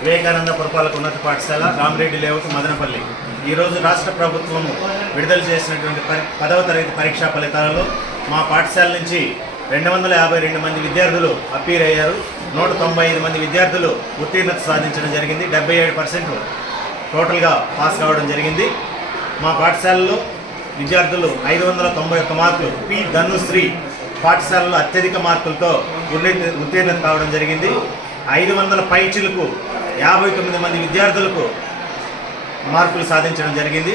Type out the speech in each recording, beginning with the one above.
వివేకానంద పురపాలక ఉన్నత పాఠశాల రామరెడ్డి లేఅవుట్ మదనపల్లి. ఈరోజు రాష్ట్ర ప్రభుత్వము విడుదల చేసినటువంటి పదవ తరగతి పరీక్షా ఫలితాలలో మా పాఠశాల నుంచి రెండు వందల యాభై రెండు మంది విద్యార్థులు అప్పీర్ అయ్యారు. నూట తొంభై ఐదు మంది విద్యార్థులు ఉత్తీర్ణత సాధించడం జరిగింది. డెబ్బై ఏడు పర్సెంట్ టోటల్గా పాస్ కావడం జరిగింది. మా పాఠశాలలో విద్యార్థులు ఐదు వందల తొంభై ఒక్క మార్కులు పి ధనుశ్రీ పాఠశాలలో అత్యధిక మార్కులతో ఉత్తీర్ణత కావడం జరిగింది. ఐదు వందల పైచులకు యాభై తొమ్మిది మంది విద్యార్థులకు మార్కులు సాధించడం జరిగింది.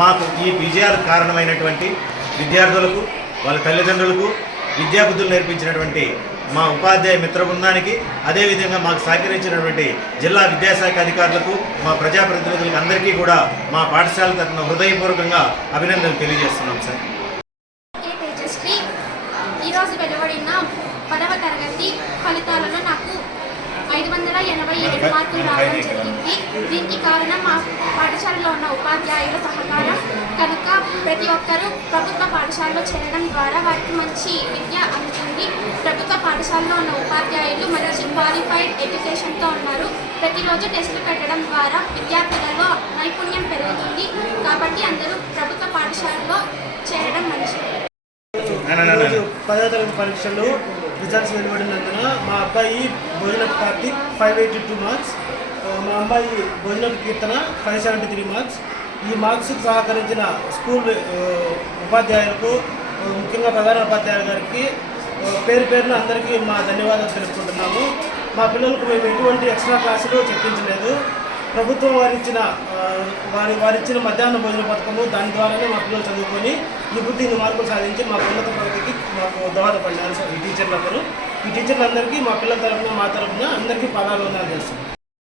మాకు ఈ విజయాలకు కారణమైనటువంటి విద్యార్థులకు వాళ్ళ తల్లిదండ్రులకు విద్యాబుద్ధులు నేర్పించినటువంటి మా ఉపాధ్యాయ మిత్ర బృందానికి అదేవిధంగా మాకు సహకరించినటువంటి జిల్లా విద్యాశాఖ అధికారులకు మా ప్రజాప్రతినిధులకు అందరికీ కూడా మా పాఠశాల తరఫున హృదయపూర్వకంగా అభినందనలు తెలియజేస్తున్నాం సార్. ఈరోజు వెలువడిన పదవ తరగతి ఫలితాలలో నాకు ఐదు వందల ఎనభై ఏడు మార్కులు రావడం జరిగింది. దీనికి కారణం మా పాఠశాలలో ఉన్న ఉపాధ్యాయుల ప్రతి ఒక్కరూ ప్రభుత్వ పాఠశాలలో చేరడం ద్వారా వారికి మంచి విద్య అందుతుంది. ప్రభుత్వ పాఠశాలలో ఉన్న ఉపాధ్యాయులు మంచి క్వాలిఫైడ్ ఎడ్యుకేషన్తో ఉన్నారు. ప్రతిరోజు టెస్టులు పెట్టడం ద్వారా విద్యార్థులలో నైపుణ్యం పెరుగుతుంది. కాబట్టి అందరూ ప్రభుత్వ పాఠశాలలో చేరడం మంచిది. పదవ తరగతి పరీక్షలు రిజల్ట్స్ వెలువడినందున మా అబ్బాయి భోజనపు Karthik five eighty two marks మా అమ్మాయి భోజనపు Keerthana five seventy three marks ఈ మార్క్స్కి సహకరించిన స్కూల్ ఉపాధ్యాయులకు ముఖ్యంగా ప్రధాన ఉపాధ్యాయుల గారికి పేరు పేరున అందరికీ మా ధన్యవాదాలు తెలుసుకుంటున్నాము మా పిల్లలకు మేము ఎటువంటి ఎక్స్ట్రా క్లాసులు చెప్పించలేదు. ప్రభుత్వం వారిచ్చిన వారి వారిచ్చిన మధ్యాహ్న భోజన పథకము దాని ద్వారానే మా పిల్లలు చదువుకొని ఈ బుద్ధి మార్కులు సాధించి మా ఉన్నత ప్రగతికి మాకు దోహదపడినారు సార్ ఈ టీచర్లందరూ. ఈ టీచర్లందరికీ మా పిల్లల తరఫున మా తరఫున అందరికీ పదాలు వందలు చేస్తున్నాం